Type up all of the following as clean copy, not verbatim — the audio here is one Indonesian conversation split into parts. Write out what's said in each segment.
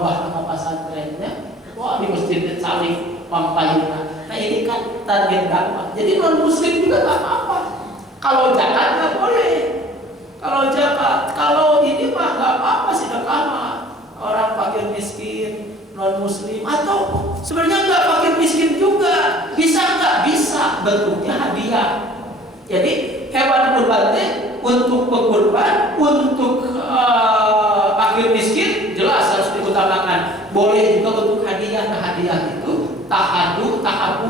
ngabah ke pesantrennya, wah di masjid saling pampayuna. Nah ini kan target dakwah. Jadi non muslim juga tak apa-apa. Kalau zakat nggak boleh. Kalau zakat, kalau ini mah nggak apa-apa sedekah mah. Orang fakir miskin, non muslim, atau sebenarnya nggak fakir miskin juga, bisa nggak bisa, bentuknya hadiah. Jadi hewan kurbannya untuk pekurban, untuk fakir miskin jelas harus diutamakan. Boleh juga untuk hadiah. Nah hadiah itu tahadu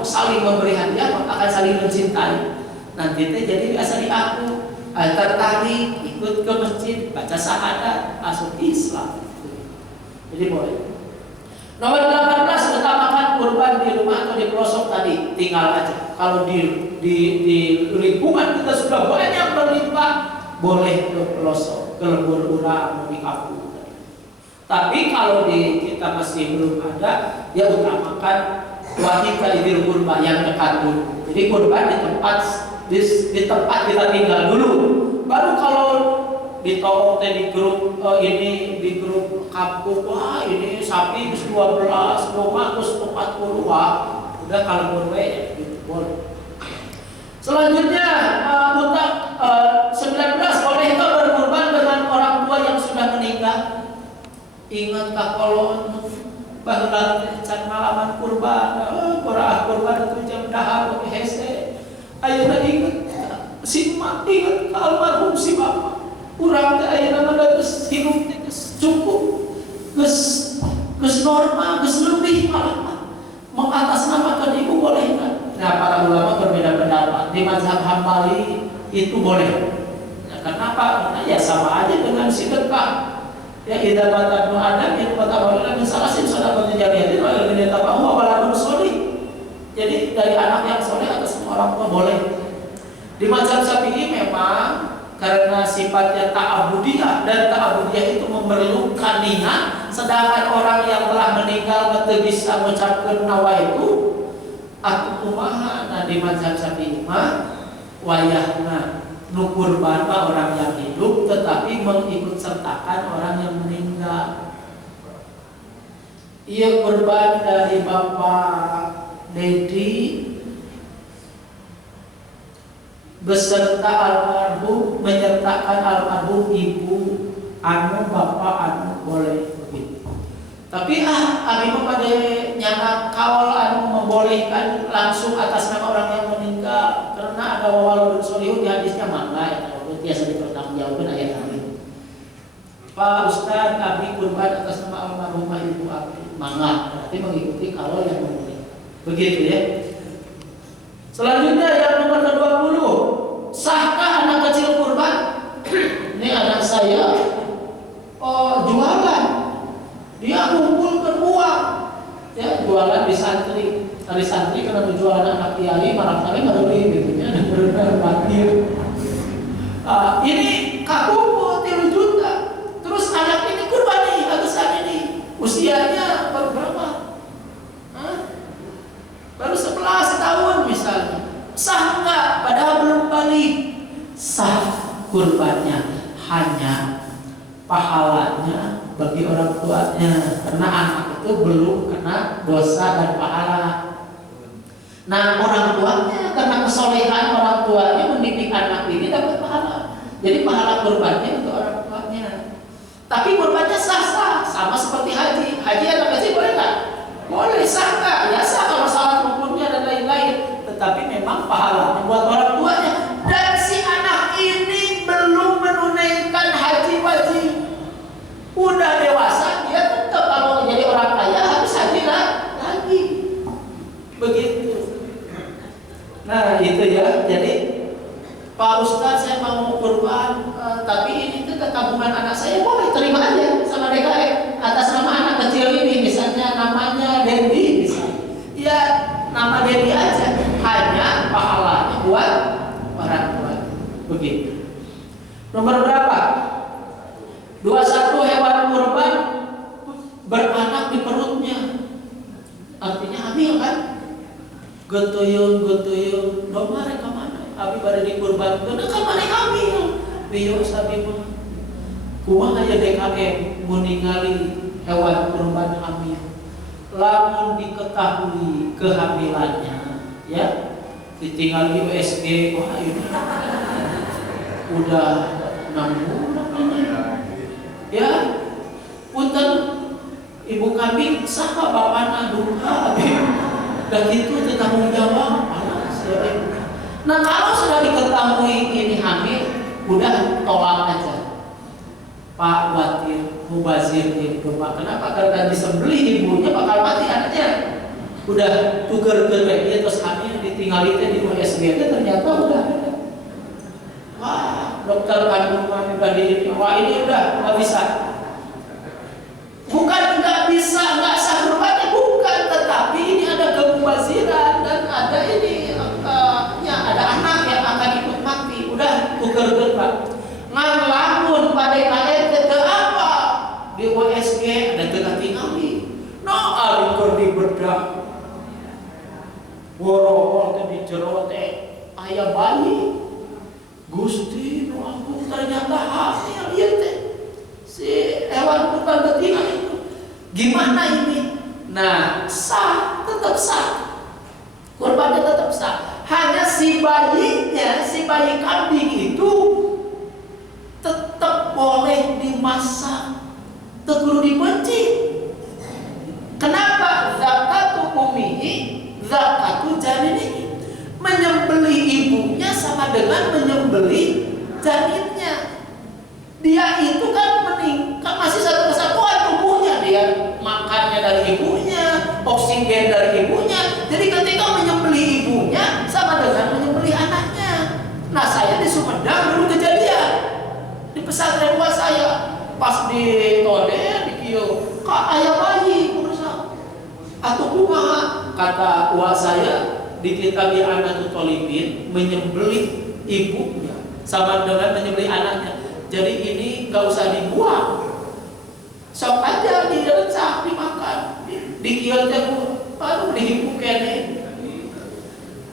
saling memberi hadiah maka akan saling mencintai. Nanti jadi biasa diaku tertarik ikut ke masjid baca syahadat masuk Islam. Jadi boleh. Nomor 18 utamakan kurban di rumah atau di pelosok tadi tinggal aja. Kalau di lingkungan kita sudah banyak berlimpah, boleh ke pelosok, ke lembur urang, di kampung. Tapi kalau kita masih belum ada, ya utamakan wajib idul kurban yang dekat dulu. Jadi kurban di tempat kita tinggal dulu. Baru kalau di toko di grup di grup kampung, wah ini sapi 12, domba 40, wah udah kalau berwe gitu boleh. Selanjutnya 19 boleh berkurban dengan orang tua yang sudah meninggal. Ingat kakolon bahwa can malaman kurban, kurban itu jam dahar hese. Ayeuna ingat si mak, ingat almarhum si bapak. Urang teh ayeuna mah geus hirup teh cukup, geus normal, geus lebih malah mengatasnamakan ibu boleh kan? Nah para ulama berbeda pendapat. Di mazhab Hambali itu boleh. Nah, kenapa? Karena ya sama aja dengan sedekah. Ya idza batanu adam ya batawala min salasin sadaqatin jariyatin wa ilmin tabahu wa waladun sholih. Jadi dari anak yang soleh atau semua orang tua boleh. Di mazhab Syafi'i memang karena sifatnya ta'abudiyah, dan ta'abudiyah itu memerlukan niat, sedangkan orang yang telah meninggal tidak bisa mengucapkan nawaitu atau kumaha. Nah di mazhab Syafi'i mah wayahna nukurban orang yang hidup tetapi mengikut sertakan orang yang meninggal. Ia kurban dari Bapak Dedi beserta almarhum, menyertakan almarhum ibu anu bapak anu boleh begitu. Tapi abi mah pada nyana kawal anu membolehkan langsung atas nama orang yang meninggal karena ada waladun sholihun di hadisnya mangga ya kalau biasa dipertanggungjawabkan ayat ini. Pak Ustaz abi kurban atas nama almarhumah ibu abi mangga, berarti mengikuti kawal yang memboleh. Begitu ya. Selanjutnya yang nomor 20, sahkah anak kecil kurban? Ini anak saya jualan, dia kumpulkan uang, ya jualan di santri karena jualan anak kiai barangkali baru gitu ya, benar parkir. Ini kakumpul 3 juta, terus anak ini kurban nih, agusan ini usianya berapa? Baru 11 tahun misalnya. Sah enggak? Padahal belum balik. Sah kurbannya, hanya pahalanya bagi orang tuanya, karena anak itu belum kena dosa dan pahala. Nah orang tuanya karena kesolehan orang tuanya mendidik anak ini dapat pahala. Jadi pahala kurbannya untuk orang tuanya. Tapi kurbannya sah-sah, sama seperti haji. Haji anak kecil boleh nggak? Boleh, sah nggak? Ya sah kalau salat rukunnya dan lain-lain. Tetapi memang pahalanya buat orang tuanya. Dan si anak ini belum menunaikan haji wajib. Udah dewasa, dia tetap kalau jadi orang kaya harus haji lagi. Begitu. Nah itu ya. Jadi Pak Ustadz saya mau kurban, tapi ini tuh tabungan anak saya, boleh terima aja sama DKM atas nama anak kecil ini, misalnya namanya Dendi misalnya. Ya nama Dendi aja, hanya pahalanya buat orang tua. Begitu. Nomor berapa? 21, hewan kurban beranak di perutnya. Artinya hamil kan? Getuyung, domba reka mana? Abi pada dikurban, kan mana hamil? Biyo sabi mah. Kumaha aya DKM mun ningali hewan kurban hamil. Lamun diketahui kehamilannya, ya, ditinggal di USG, wah ini udah 6 bulan, ya, punten ibu kami saha bapana duka, dan itu tanggung jawab, panas ya. Nah kalau sudah diketahui ini hamil, udah tolak aja. Pak Watir mubazir itu Pak, kenapa? Karena disembelih ibunya bakal mati anaknya. Udah tuker dia terus hamil ditinggalin di USG, ternyata udah. Wah, dokter kandungan tadi, wah ini udah nggak bisa. Bukan nggak bisa, nggak sah kurbannya, bukan, tetapi ini ada kemubaziran dan ada ini ada anak yang akan ikut mati. Udah tuker Pak. Ngan lamun pada lain ke apa di USG ada tengah tingali no alikur di bedak worowol di jero teh ayah bayi Gusti no aku ternyata hamil ieu teh si hewan kurban betina itu gimana ini. Nah sah, tetap sah, kurbannya tetap sah, hanya si bayinya, si bayi kambing itu tetap boleh dimasak, teguru dibenci. Kenapa? Zakatu ummihi, zakatu janinihi. Menyembelih ibunya sama dengan menyembelih janinnya. Dia itu kan meningkat, masih satu kesatuan tubuhnya, dia makannya dari ibunya, oksigen dari ibunya. Jadi ketika menyembelih ibunya sama dengan menyembelih anaknya. Nah saya di Sumedang dulu kejadian. Di pesantren gua saya pas di Tode di Kio, kak ayah bayi berusaha atau bunga kata uang saya di kitab Anatul Tolibin menyembelih ibunya sama dengan menyembelih anaknya. Jadi ini nggak usah dibuang, sok aja direncah dimakan. Di Kio teh baru dihimpuk kene.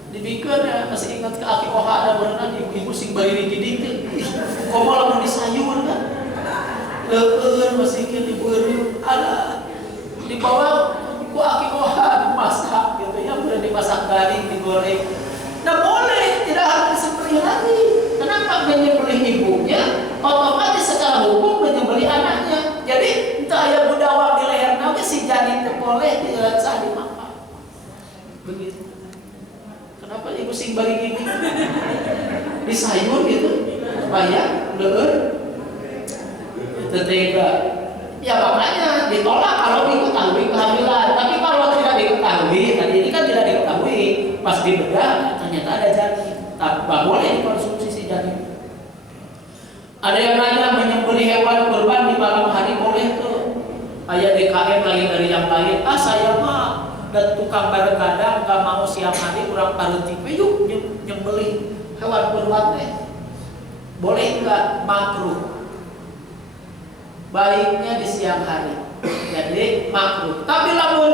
Dibikin ya, masih ingat ke aki oha ada berenang ibu-ibu sing bayi di giding komo lamun disayur kan leueun masih kieu dibeureuh ada dibawa ku aki oha dimasak gitu ya, boleh dimasak garing digoreng. Nah boleh, tidak harus disembelih lagi. Kenapa? Menyembelih ibunya otomatis secara hukum menyembelih anaknya. Jadi entah aya budawang di leher nabi si janin teh boleh dirasa dimakan begitu. Kenapa ibu sing bari gini disayur gitu supaya leueur tetega. Ya makanya ditolak kalau diketahui kehamilan. Tapi kalau tidak diketahui, tadi ini kan tidak diketahui, pas dibedah ternyata ada janin, tak boleh dikonsumsi si janin. Ada yang nanya menyembelih hewan kurban di malam hari boleh tuh? Ayah DKM lagi dari yang lain. Saya mah dan tukang bareng-kadang gak mau siang hari kurang parutik yuk nyembelih hewan kurban teh. Boleh enggak? Makruh. Baiknya di siang hari. Jadi makruh. Tapi lamun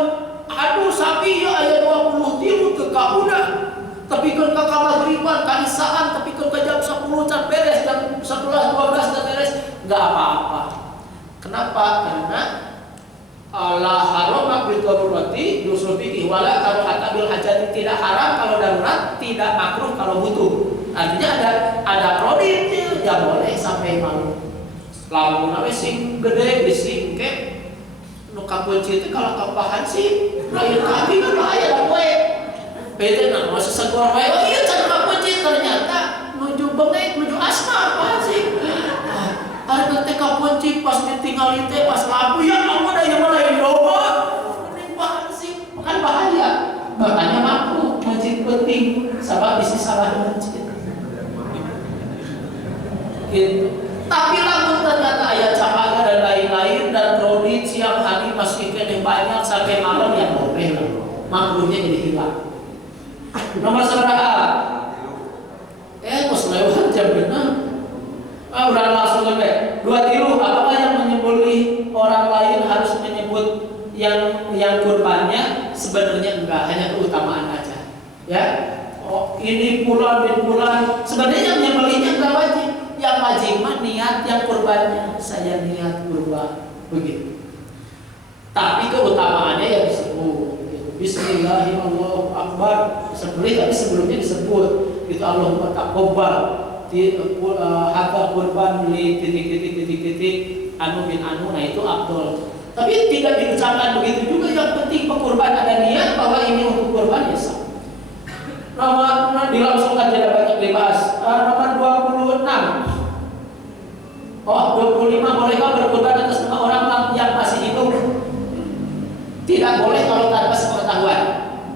aduh sapi ya aya 20 tilu teu kaudah. Tepikeun ka magriban, ka isaan, tepikeun ka jam 10 can beres, jam 11 12 can beres, enggak apa-apa. Kenapa? Karena Allah harama bil darurati yusul fihi wala karahata bil hajati, tidak haram kalau darurat, tidak makruh kalau butuh. Artinya ada kreditnya, ya boleh sampai malu. Lamun awe sing gede bising ke nu kakunci teh kalau kapahan sih lain kaki kan aya poe. Beda na masa segor wae, oh iya can kakunci ternyata nuju bengek nuju asma apa sih. Harga teh kakunci pas ditinggal teh pas lampu ya ampun aya mah lain doa. Mending bahan sih, kan bahaya. Makanya mampu masjid penting, sabab bisi salah masjid. Gitu. Tapi lamun ternyata aya cahaya dan lain-lain dan kredit siang hari masih kene banyak sampai malam ya boleh lah. Makruhnya jadi hilang. Nomor seberapa? Bos lewat jam 6. Udah langsung sampai 2 tilu. Apakah yang menyembelih orang lain harus menyebut yang kurbannya? Sebenarnya enggak, hanya keutamaan aja. Ya. Oh, ini bulan bin bulan. Sebenarnya yang menyembelihnya enggak wajib. Yang wajib mah niat yang kurbannya. Saya niat kurban begitu. tapi keutamaannya yang disebut Bismillahirrahmanirrahim, Allahu Akbar, disembelih tapi sebelumnya disebut itu Allahumma taqabbal hatta kurban li titik anu bin anu, nah itu afdol. Tapi tidak diucapkan begitu juga, yang penting pekurban ada niat bahwa ini untuk kurban ya sah. Nomor dilangsungkan tidak banyak dibahas. Nomor 26. 25 bolehkah berkurban atas nama orang yang masih hidup? Tidak boleh kalau tanpa sepengetahuan.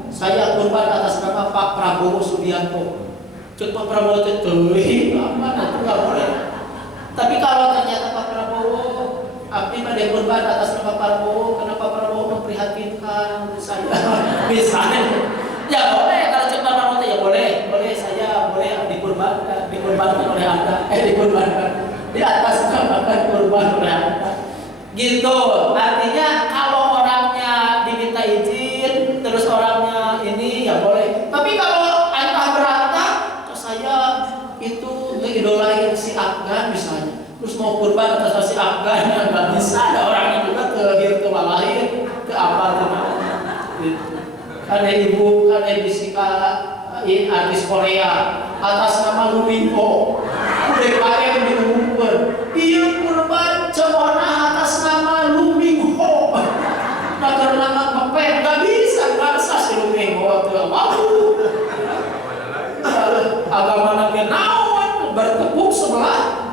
Saya kurban atas nama Pak Prabowo Subianto. Cek Pak Prabowo itu apa? Itu nggak boleh. Tapi kalau ternyata Pak Prabowo, abdi pada kurban atas nama Pak Prabowo, karena Pak Prabowo memprihatinkan saya, misalnya, ya boleh. Kalau cek Pak Prabowo ya boleh saya boleh dikurbankan oleh Anda, dikurbankan di atas nama kurban oleh Anda. Gitu. Artinya kalau orangnya diminta izin, terus orangnya ini ya boleh. Tapi kalau entah berata, saya itu ngidolain si Afgan misalnya, terus mau kurban atas si Afgan, ya nggak bisa. Ada orangnya juga ke virtual lain, ke apa gitu. Ada ibu, ada bisika artis Korea atas nama Luminho, DKM diumumkan, iya kurban cemona atas nama Luminho. Nah karena ngepet nggak bisa bahasa si Luminho tuh agama nabi naon bertepuk sebelah.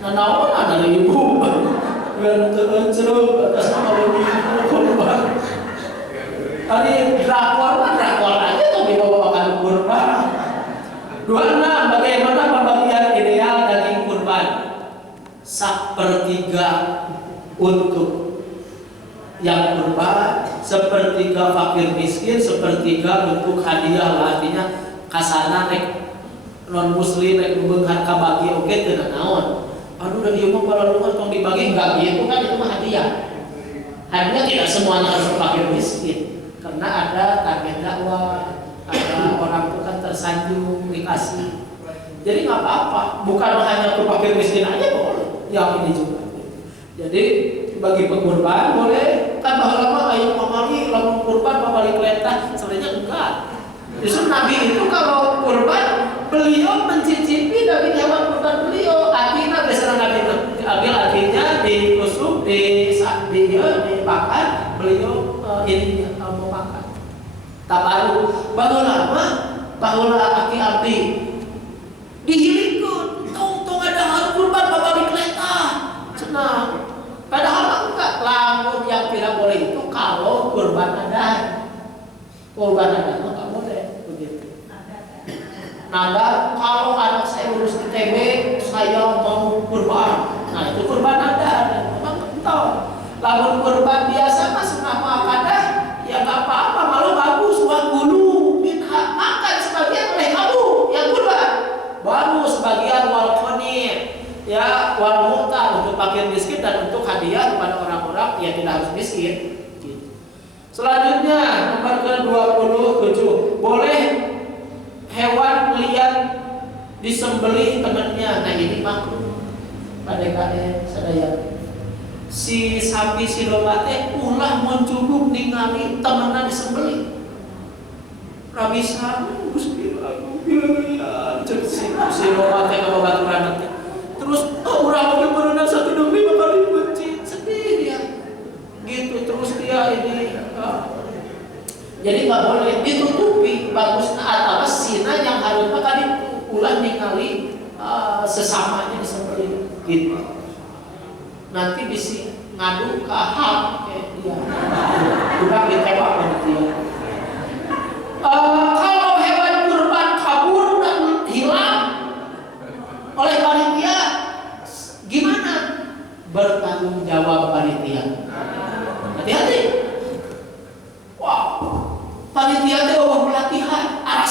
Nah naon ada ibu bertepuk atas nama Luminho kurban. Tadi drakor aja tuh dibawakan kurban. 26. Bagaimana pembagian ideal daging kurban? 1/3 untuk yang kurban, 1/3 fakir miskin, 1/3 untuk hadiah. Artinya kasana rek non muslim rek beunghar kabagi oge teu naon. Aduh da ieu mah para luar tong dibagi, enggak gitu kan, itu mah hadiah. Hadiah tidak semuanya harus fakir miskin. Karena ada target dakwah, ada orang itu kan tersanjung dikasih. Jadi nggak apa-apa, bukan hanya untuk fakir miskin aja boleh, yang ini juga. Jadi bagi pekurban boleh, kan bahwa ayo pamali lamun kurban pamali kelentah, sebenarnya enggak. Justru Nabi itu kalau kurban beliau mencicipi daging hewan kurban beliau, artinya biasanya Nabi ambil artinya ditusuk, dibakar, beliau ini mau makan. Tak baru bahwa aki abdi dihilingkeun, tong ada hal kurban bapak dikelentah, senang. Padahal enggak, lamun yang tidak boleh itu kalau kurban adat enggak boleh begitu. Nada kalau anak saya lulus ITB, saya mau kurban, nah itu kurban adat, memang tahu. Lamun kurban biasa mah sunah muakkadah ya nggak apa-apa, malah bagus buat gulu minha makan sebagian oleh kamu yang kurban, baru sebagian wal qani ya wal mu'ta untuk fakir miskin dan untuk hadiah kepada orang-orang yang tidak harus miskin. Selanjutnya nomor ke-27, boleh hewan liar disembelih temannya. Nah ini makruh pada KDN sadaya. Si sapi si domba teh ulah muncul ningali temenna disembelih. Rabisa Gusti aku bilang ya si domba teh ka babaturan teh. Terus urang oge berenang 1 demi 5 kali benci, sedih dia. Gitu terus dia ini jadi nggak boleh ditutupi, bagusnya atau sina yang harusnya kali ulah ningali sesamanya disembelih gitu. Nanti bisa ngadu ke HAM kayak dia, bukan ditembak sama dia. Kalau hewan kurban kabur dan hilang oleh panitia, gimana? Bertanggung jawab panitia. Hati-hati. Wah, panitia itu pelatihan, arah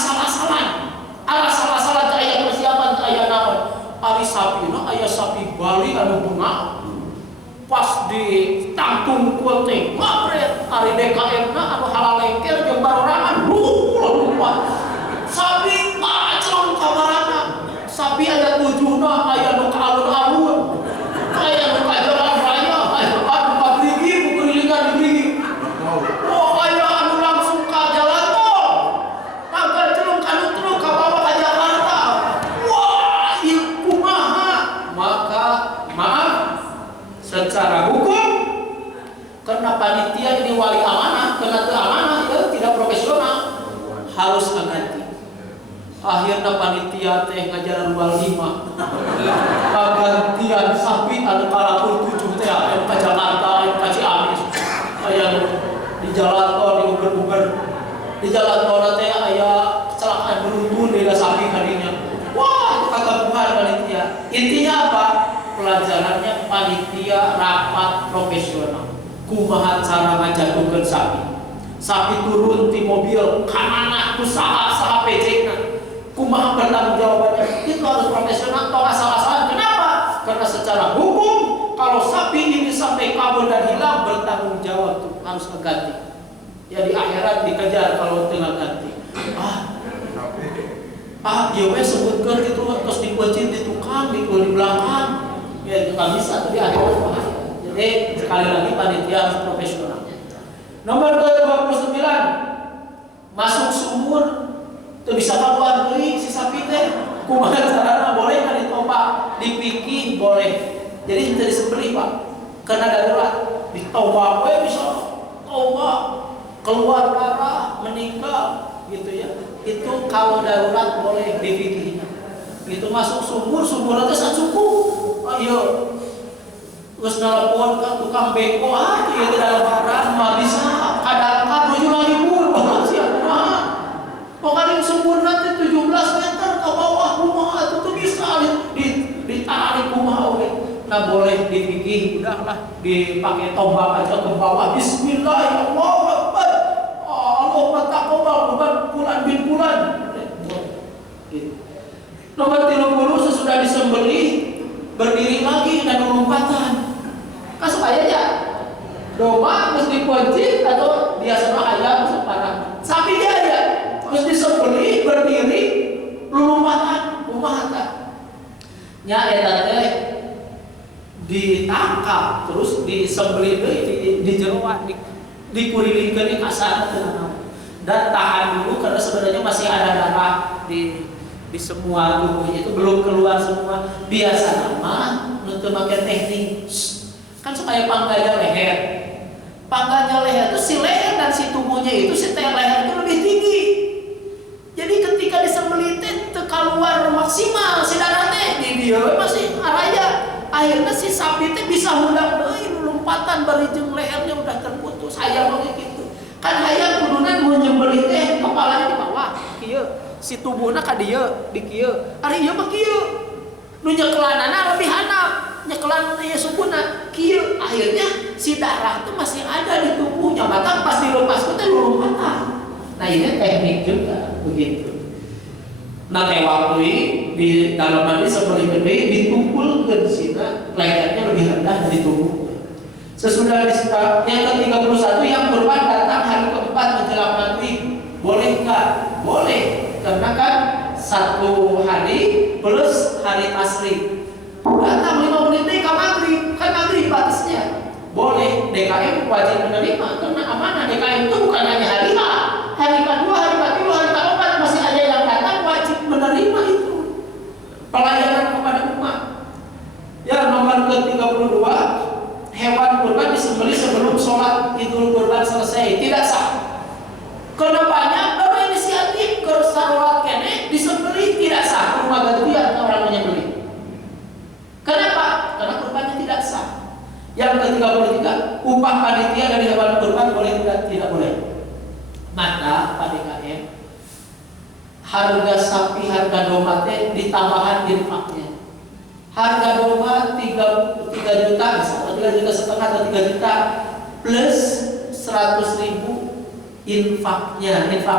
salah-salah kayak persiapan kayak naon. Ari sapi, ayah sapi Bali anu bunga. Pas di tangtung kuating ngapret hari DKM anu halal lengker jeung barorangan lupa sapi macam kamarana sapi ada 7 aya nu ka alun-alun aya nu ka jalan raya aya nu pabrigi bukeuling Karena panitia ini wali amanah, karena itu amanah ya tidak profesional, harus ganti. Akhirnya panitia teh ngajaran wal 5 gantian sapi ada kalapur 7 teh aya ka Jakarta, aya ka Ciamis, aya di jalan tol di Uber di jalan tol teh aya kecelakaan beruntun beda sapi kadinya. Wah, itu kagagahan panitia. Intinya apa? Pelajarannya panitia rapat profesional. Kumaha cara ngajatukeun sapi. Sapi turun di mobil kanana ku saha PJ-na. Kumaha bertanggung jawabannya. Itu harus profesional, tong asal-asalan. Kenapa? Karena secara hukum kalau sapi ini sampai kabur dan hilang bertanggung jawab tuh harus ngeganti. Ya di akhirat dikejar kalau tengah ganti. Dia we sebutkeun itu terus dipucin di tukang di belakang. Ya itu nggak bisa, tapi akhirat bahaya. Jadi sekali lagi panitia harus profesional. Nomor ke-29, masuk sumur itu bisa keluar deui si sapi teh. Kumaha carana boleh kan ditombak, dipikih boleh. Jadi bisa disembelih Pak. Karena darurat ditombak we bisa tombak keluar darah, meninggal gitu ya. Itu kalau darurat boleh dipikih. Itu masuk sumur teh sacukup. Ayo terus nelpon ke tukang beko ya tidak lebaran mah bisa kadang-kadang 7.000 banget sih pokoknya sumur nanti 17 meter ke bawah rumah itu tuh bisa ditarik rumah nah boleh dipikir udahlah dipakai tombak aja ke bawah bismillahirrahmanirrahim Allah taqabbal bukan bulan bin bulan gitu. Nomor 30 sesudah disembelih berdiri lagi dan lompatan. Kan supaya ya domba mesti dikunci atau biasa ayam separah. Sapi dia ya mesti disembelih berdiri lompatan kumaha nya eta teh ditangkap terus disembelih deui di jeroan dikurilikeun kasar dan tahan dulu karena sebenarnya masih ada darah di semua tubuhnya itu belum keluar semua. Biasa nama untuk pakai teknik kan supaya pangganya leher. Pangganya leher itu si leher dan si tubuhnya itu si leher itu lebih tinggi. Jadi ketika disembelih itu keluar maksimal si darahnya di dia masih araya. Akhirnya si sapi itu bisa hulang deui lompatan barijeng lehernya udah terputus. Hayang gitu. Kan hayang kudunan mau nyembelih teh kepalanya di bawah. Kieu si tubuhna ka dieu di kieu ari ieu mah kieu nu nyekelanana lebih handap nyekelan ieu subuhna kieu akhirnya si darah itu masih ada di tubuhnya maka pas dilepas teh lompatan. Nah ini teknik juga begitu. Nah teh waktu di dalam mandi sebelum gede ditumpulkeun sina lehernya lebih rendah dari tubuhnya. Sesudah yang ke-31 yang kurban datang hari keempat menjelang maghrib boleh enggak? Boleh. Karena kan 1 hari plus hari asri datang 5 menit ke maghrib kan maghrib batasnya boleh. DKM wajib menerima karena amanah. DKM itu bukan hanya hari A, hari kedua, hari ketiga, hari keempat masih ada yang datang wajib menerima itu pelayanan kepada umat. Ya nomor ke-32 hewan kurban disembelih sebelum sholat idul kurban selesai tidak sah. Kenapanya berinisiatif ke salat kene disembelih tidak sah rumah gantian orang menyembelih. Kenapa? Karena kurbannya tidak sah. Yang ke-33 upah panitia dari hewan kurban boleh tidak boleh. Maka Pak DKM harga sapi harga domba teh ditambahan infaknya. Harga domba 3 juta atau 3,5 juta atau 3 juta plus 100.000 infak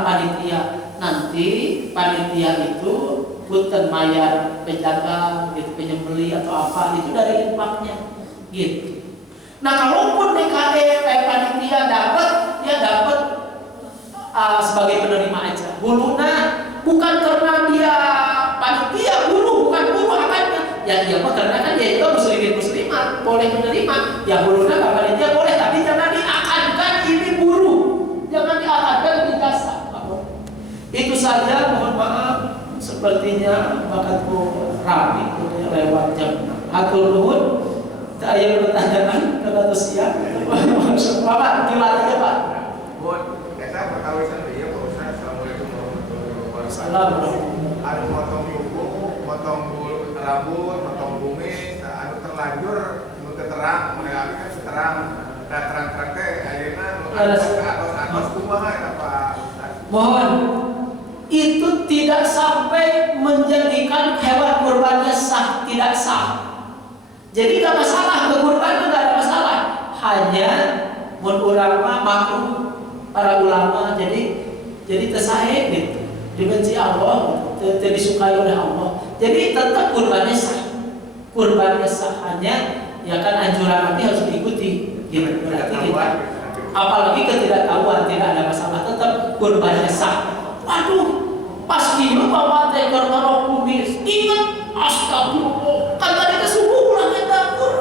panitia. Nanti panitia itu punten mayar penjaga gitu penyembelih atau apa itu dari infaknya gitu. Nah kalaupun DKM panitia dapat sebagai penerima aja buluna bukan karena dia panitia bukan buruh akannya ya iya karena kan dia itu muslimat boleh menerima ya buluna panitia boleh tapi jangan diakankan ini buruh. Jangan diarahkan di jasa. Itu saja, mohon maaf. Sepertinya bakatku rapi lewat jam. Hatur nuhun. Saya pertanyaan kalau siap. Bapak gimana ya Pak? Buat kita perkawisan dia Pak Ustaz. Assalamualaikum warahmatullahi wabarakatuh. Assalamualaikum. Anu potong kuku, potong rambut, potong kumis, anu terlanjur, anu terang, mereka kan terang, dan terang-terang teh ayeuna atos kumaha eta Pak Ustaz? Mohon itu tidak sampai menjadikan hewan kurbannya sah, tidak sah. Jadi nggak masalah, kekurban nggak ada masalah. Hanya ulama makruh, para ulama jadi tersahe gitu, dibenci Allah, tidak disukai oleh Allah. Jadi tetap kurbannya sah, hanya ya kan anjuran nanti harus diikuti. Gitu. Berarti kita, apalagi ketidaktahuan tidak ada masalah, tetap kurbannya sah. Waduh, pas gini bawa tekor taruh kumis, ingat astagfirullah, kan tadi ke subuh pulang ke dapur,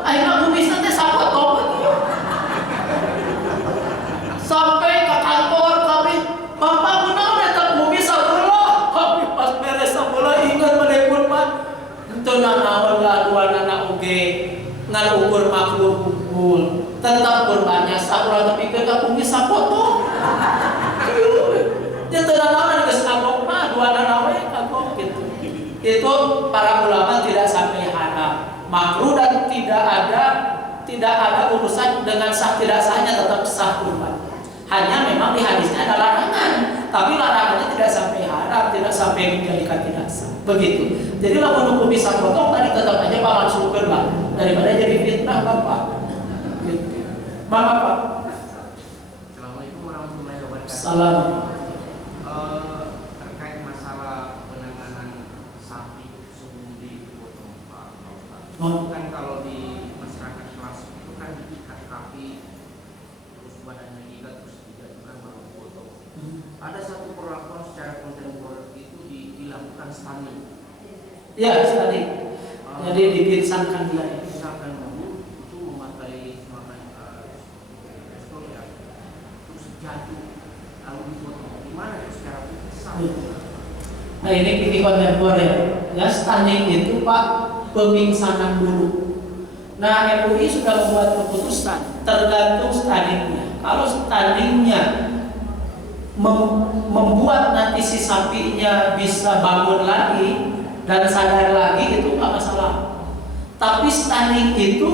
akhirnya kumis nanti sahabat tobat sampai ke kantor kami, bapak benar datang kumis Allah, kami pas beres sekolah ingat menekun pak, itu nanawan laluan anak oge, ngalukur makhluk kumpul, tetap kurbannya sah, ulah tapi ke kumis sapoto. Dia terang-terang ke senabok mah dua nanawe kagok gitu. Itu para ulama tidak sampai haram, makruh dan tidak ada urusan dengan sah tidak sahnya, tetap sah kurban. Hanya memang di hadisnya ada larangan, tapi larangannya tidak sampai haram, tidak sampai menjadikan tidak sah. Begitu. Jadi kalau menunggu bisa potong tadi tetap aja Pak langsung kurban daripada jadi fitnah Bapak. Gitu. Bapak. Assalamualaikum warahmatullahi wabarakatuh. Salam. Terkait masalah penanganan sapi sebelum dipotong Pak Ustaz. Kan kalau di masyarakat kelas itu kan diikat kaki, terus badannya diikat, terus dijatuhkan baru dipotong. Ada satu perlakuan secara kontemporer itu dilakukan stunning. Ya, stunning. Jadi dipingsankan dia. Misalkan dulu itu memakai pistol ya, terus jatuh lalu dipotong. Gimana itu secara sah? Nah ini titik kontemporer ya, stunning itu Pak pemingsanan dulu. Nah MUI sudah membuat keputusan tergantung stunningnya. Kalau stunningnya membuat nanti si sapinya bisa bangun lagi dan sadar lagi, itu nggak masalah. Tapi stunning itu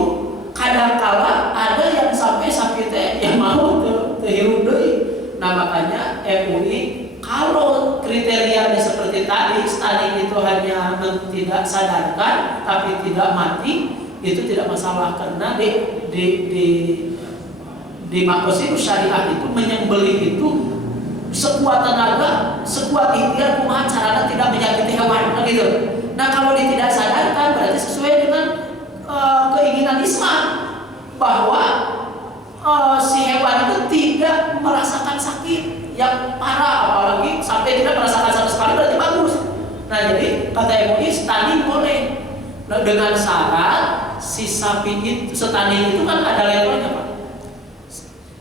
kadang-kala ada yang sampai sapi teh yang mau terhirup deui. Nah makanya MUI kalau kriterianya seperti tadi, stunning itu hanya tidak sadarkan tapi tidak mati, itu tidak masalah karena di makosid syariah itu menyembelih itu sekuat tenaga, sekuat ikhtiar, kumaha caranya tidak menyakiti hewan, gitu. Nah kalau dia tidak sadarkan berarti sesuai dengan keinginan Islam bahwa si hewan itu tidak merasakan sakit yang parah, apalagi sampai tidak merasakan sama sekali berarti bagus. Nah jadi kata MUI stunning boleh, nah, dengan syarat si sapi itu, stunning itu kan ada levelnya Pak,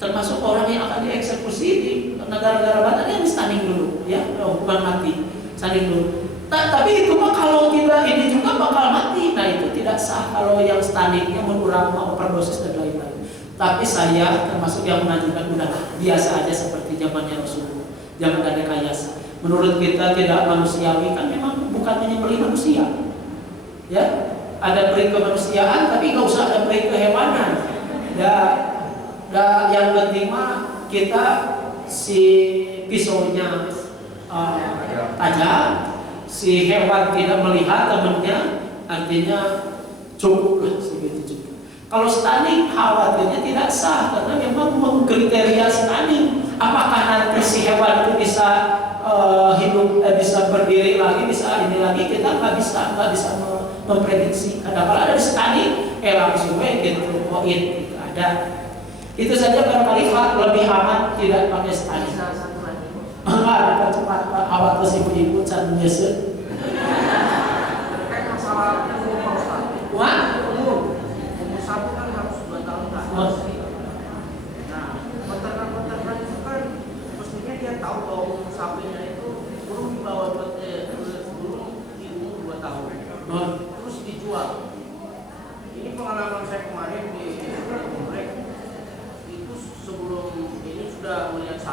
termasuk orang yang akan dieksekusi di negara-negara barat yang stunning dulu ya, hukuman mati stunning dulu. Tapi itu mah kalau tidak ini juga bakal mati. Nah itu tidak sah kalau yang stunningnya mengurangi overdosis dan lain-lain. Tapi saya termasuk yang menanjurkan udah biasa aja seperti zamannya Rasulullah, zaman dari Rekayasa. Menurut kita tidak manusiawi, kan memang bukan menyembelih manusia. Ya, ada peri kemanusiaan tapi nggak usah ada peri kehewanan. Ya, yang penting mah kita si pisaunya tajam, si hewan tidak melihat temannya, artinya cukup lah segitu juga. Kalau stunning khawatirnya tidak sah karena memang mengkriteria stunning. Apakah nanti si hewan itu bisa hidup, bisa berdiri lagi, bisa ini lagi, kita nggak bisa memprediksi. Kadang-kadang ada di stunning, langsung gitu, poin ada. Itu saja barangkali lebih aman tidak pakai stunning. Enggak, cepat Pak, awal terus ibu-ibu can nyesel. Terkait masalah umur Pak Ustaz. Wah? Umur sapi kan harus 2 tahun kan. Nah, peternak itu kan mestinya dia tahu bahwa umur sapinya itu belum di bawah belum di umur 2 tahun. Terus dijual. Ini pengalaman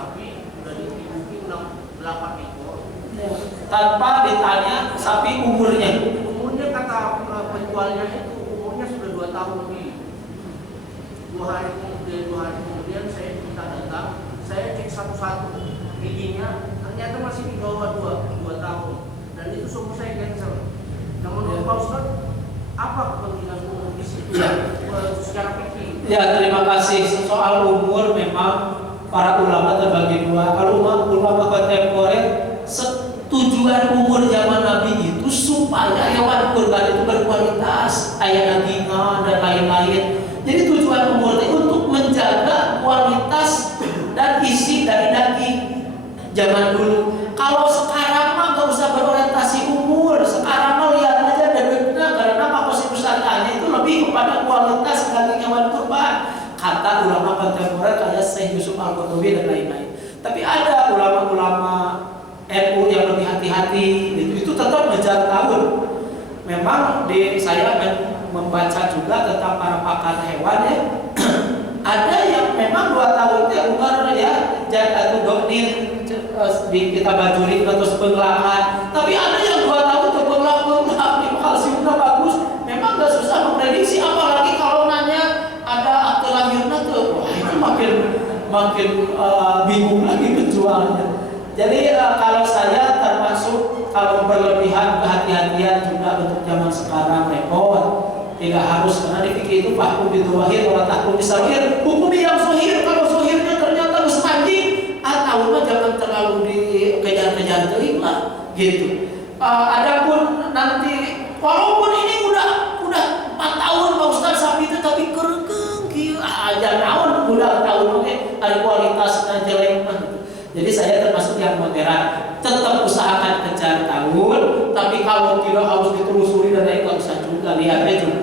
sapi udah dimiliki 8 ekor. Ya. Tanpa ditanya sapi umurnya. Umurnya kata penjualnya itu umurnya sudah 2 tahun lebih. 2 hari kemudian saya minta datang, saya cek satu-satu giginya, ternyata masih di bawah 2 tahun, dan itu semua saya cancel. Nah, menurut Pak Ustadz, apa kepentingan umur di situ? Ya. Secara fikih. Ya, terima kasih. Soal umur memang para ulama terbagi dua. Kalau ulama kontemporer, tujuan umur zaman Nabi itu supaya hewan kurban itu berkualitas, ayam dagingnya dan lain-lain. Jadi tujuan umur itu untuk menjaga kualitas dan isi dari daging zaman dulu. Kalau sekarang mah nggak usah berorientasi umur. Sekarang mah lihat aja dagingnya, karena komposisi wisatanya itu lebih kepada kualitas daging hewan kurban. Kata ulama kontemporer kayak Syekh Yusuf Al-Qaradawi dan lain-lain. Tapi ada ulama-ulama NU yang lebih hati-hati, itu tetap ngejar tahun. Memang saya membaca juga tentang para pakar hewan ya. Ada yang memang 2 tahun ya umur ya, atau dokter kita bajurin atau pengelakkan. Tapi ada yang 2 tahun terpengelak kalsiumnya bagus. Memang nggak susah memprediksi, apalagi kalau nanya ada akte lahirnya tuh, wah itu makin bingung lagi penjualnya. Jadi kalau saya termasuk kalau berlebihan kehati-hatian juga untuk zaman sekarang repot. Tidak harus, karena di fikih itu fahkum bidzahir wa tahkum bisahir. Hukumi yang zahir, kalau zahirnya ternyata mustahil, atau jangan terlalu dikejar-kejar teuing lah gitu. Adapun nanti walaupun ini udah 4 tahun Pak Ustaz sapi itu tapi kerekeng kieu aja naon udah tahun oke ada kualitasnya jelek mah gitu. Jadi saya termasuk yang moderat, tetap usahakan kejar tahun, tapi kalau tidak harus ditelusuri dan lain nggak usah juga, lihatnya juga.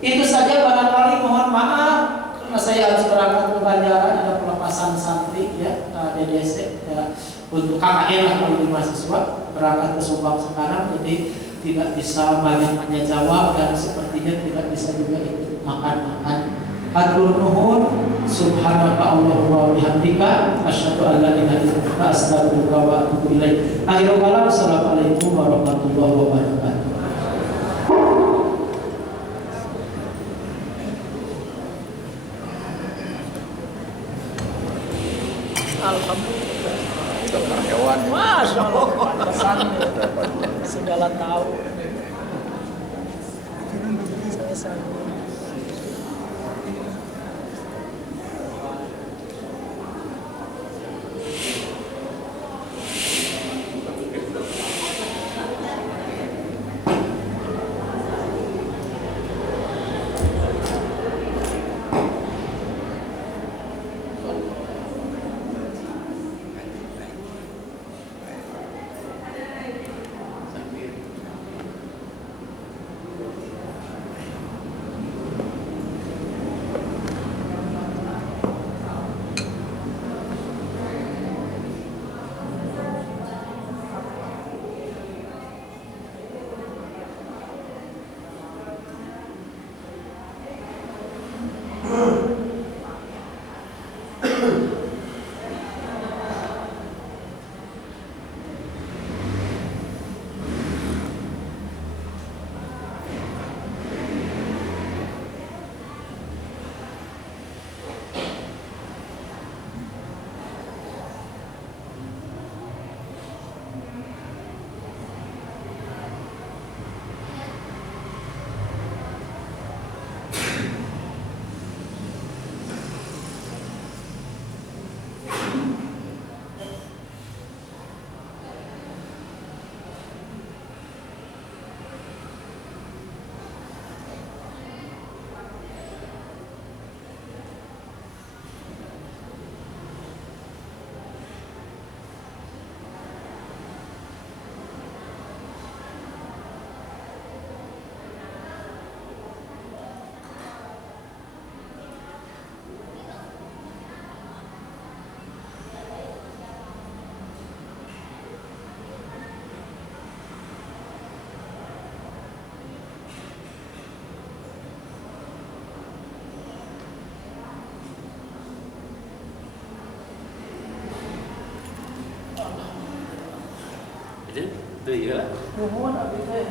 Itu saja barangkali, mohon maaf karena saya harus berangkat ke Banjaran, ada pelepasan santri ya, DDC ya, untuk KKN lah kalau di mahasiswa berangkat ke Subang sekarang, jadi tidak bisa banyak jawab dan sepertinya tidak bisa juga ikut makan-makan. Hatur nuhun, subhanaka Allahumma wa bihamdika, asyhadu an la ilaha illa anta, astaghfiruka wa atubu ilaik. Akhirul kalam, assalamualaikum warahmatullahi wabarakatuh. Alhamdulillah. Dokter hewan. Masya Allah, pantesan segala tahu. Saya sanggup. Itu ya. Nuhun abdi teh.